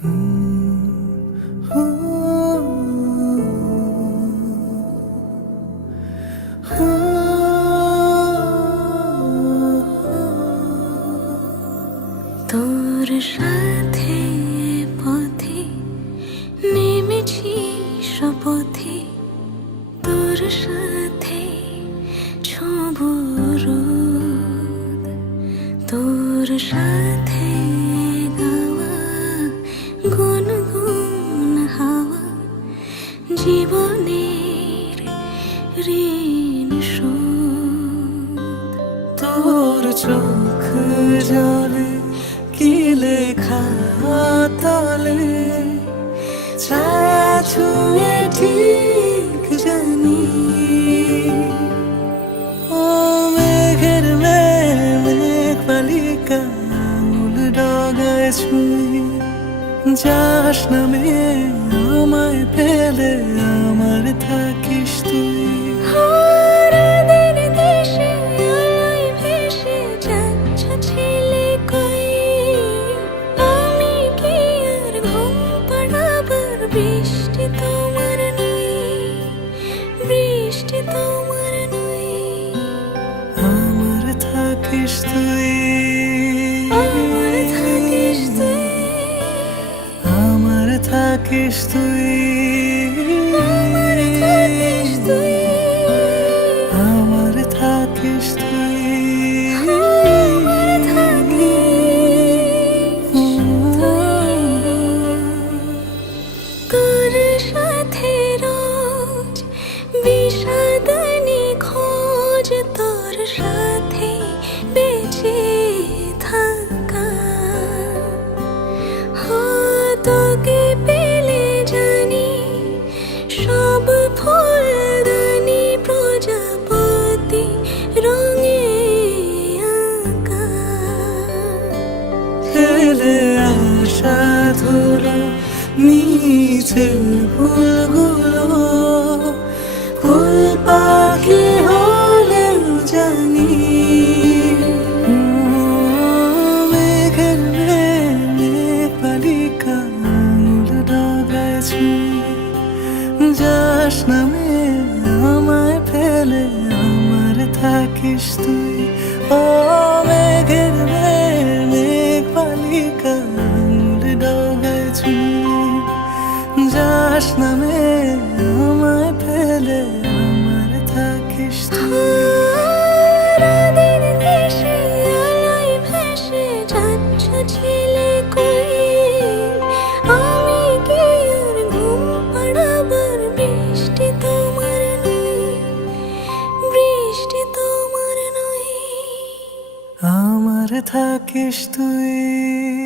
তোর সাথে পথে নেমেছি শপথে, তোর সাথে ছোঁব রোদ, তোর সাথে গাওয়া গুনগুন হাওয়া জীবনের ঋণ শোধ। তোর চোখ জলে কি লেখা তলে ছায়া ছুঁয়ে ঠিক জানি, ও মেঘের মেঘ বালিকা আঙুল ডগায় ছুঁয়ে যাস নামে আমায় ফেলে আমার থাকিস তুই। বৃষ্টি তোমার নই, বৃষ্টি তোমার নই, আমার থাকিস তুই, আমার থাকিস তুই, আমার থাকিস তুই, আমার থাকিস তুই, আমার থাকিস তুই, আমার থাকিস তুই। তোর সাথে রোজ বিষাদ নিখোঁজ, তোর সাথে বেঁচে থাকা, তোকে পেলে জানি সব ফুলদানি প্রজাপতি রঙে আঁকা। ফেলে আসা ধুলো নিচে ফুলগুলো ফুল পাখি হলেও জানি, মেঘের মেঘ বালিকা আঙুল ডগায় ছুঁয়ে যাস নামে আমায় ফেলে আমার থাকিস তুই। ও মেঘের মেঘ বালিকা আঙুল ডগায় ছুঁয়ে যাস নামে আমায় ফেলে আমার থাকিস তুই। রাতের দেশে আলোয় ভেসে যাচ্ছ ছেলে কই, আমি কি আর ঘুম পাড়াবার বৃষ্টি তোমার নই, বৃষ্টি তোমার নই, আমার থাকিস তুই।